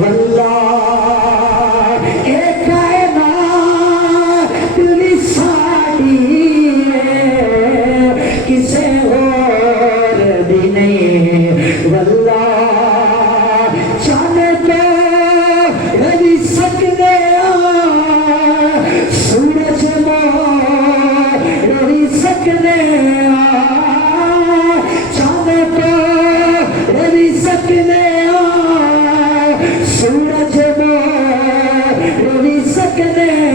वल्लाह एक कायनात तेरी साड़ी किसे और भी नहीं वल्लाह जाने तो रवि सकने सूरज रवि सकने जाने तो रवि सकने सूरज रवि सकने